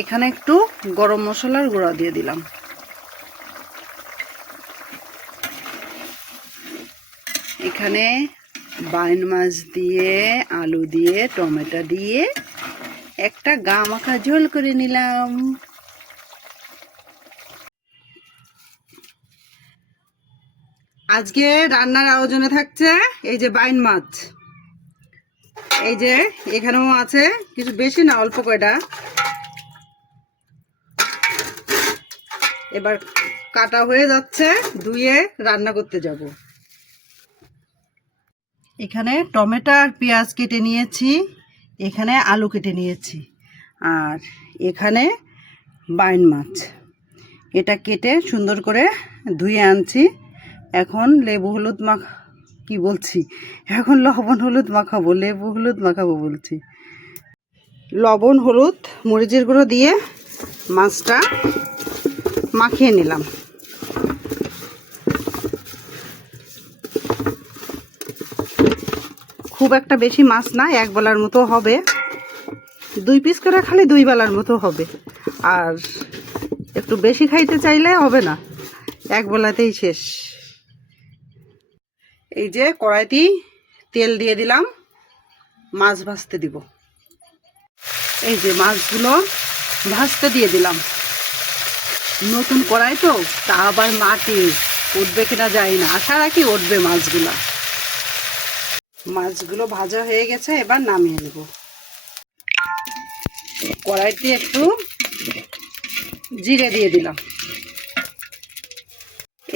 এখানে একটু গরম মশলার গুঁড়া দিয়ে দিলাম। এখানে বাইন মাছ দিয়ে, আলু দিয়ে, টমেটো দিয়ে একটা গা মাখা ঝোল করে নিলাম। আজকে রান্নার আয়োজনে থাকছে এই যে বাইন মাছ, এই যে এখানেও আছে, কিছু বেশি না, অল্প কয়টা। এবার কাটা হয়ে যাচ্ছে, ধুয়ে রান্না করতে যাব। এখানে টমেটো আর পেঁয়াজ কেটে নিয়েছি, এখানে আলু কেটে নিয়েছি, আর এখানে বাইন মাছ। এটা কেটে সুন্দর করে ধুয়ে আনছি। এখন লেবু হলুদ এখন লবণ হলুদ মাখাবো, লেবু হলুদ মাখাবো বলছি। লবণ হলুদ মরিচের গুঁড়ো দিয়ে মাছটা মাখিয়ে নিলাম। খুব একটা বেশি মাছ না, এক বেলার মতো হবে, 2 পিস করে খালি 2 বেলার মতো হবে। আর একটু বেশি খাইতে চাইলে হবে না, এক বেলাতেই শেষ। এই যে কড়াইতে তেল দিয়ে দিলাম, মাছ ভাজতে দিব। এই যে মাছগুলো ভাজতে দিয়ে দিলাম। নতুন কড়াই তো, তা আবার মাটি উঠবে কিনা যায় না, আশা রাখি উঠবে মাছগুলো। মাছগুলো ভাজা হয়ে গেছে, এবার নামিয়ে নেব। কড়াইতে একটু জিরে দিয়ে দিলাম।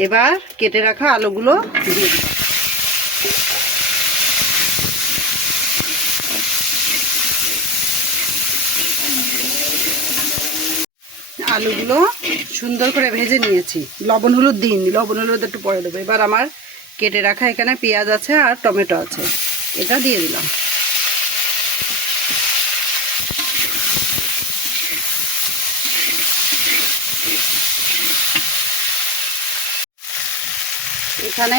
এবার কেটে রাখা আলুগুলো দিয়ে দিলাম। আলুগুলো সুন্দর করে ভেজে নিয়েছি, লবণ হলুদ দিইনি, লবণ হলুদ একটু পরে দেবো। এবার আমার কেটে রাখা এখানে পেঁয়াজ আছে আর টমেটো আছে, এটা দিয়ে দিলাম। এখানে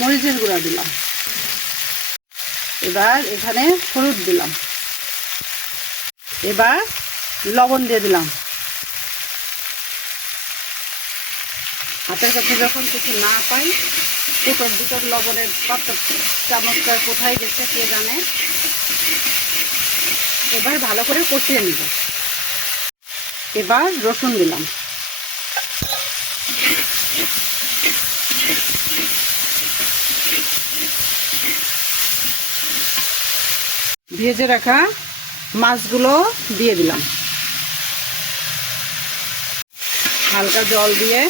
মরিচের গুঁড়া দিলাম। এবার এখানে হলুদ দিলাম। এবার লবণ দিয়ে দিলাম। হাতের কাছে যখন কিছু না পাই, দুটোর লবণের পাত্র চামচটা কোথায় গেছে কে জানে। এবার ভালো করে কষিয়ে নিব। এবার রসুন দিলাম। ভেজে রাখা মাছগুলো দিয়ে দিলাম। হালকা জল দিয়ে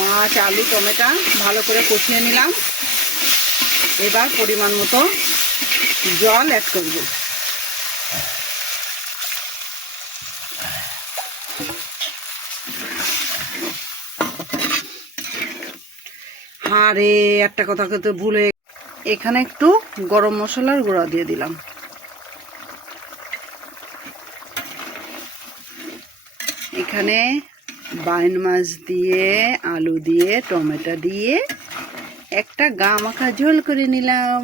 মাছ, আলু, টমেটো ভালো করে কষিয়ে নিলাম। এবার পরিমাণ মতো জল অ্যাড করব। আরে একটা কথা তো ভুলে, এখানে একটু গরম মশলার গুঁড়া দিয়ে দিলাম। এখানে বাইন মাছ দিয়ে, আলু দিয়ে, টমেটো দিয়ে একটা গা মাখা ঝোল করে নিলাম।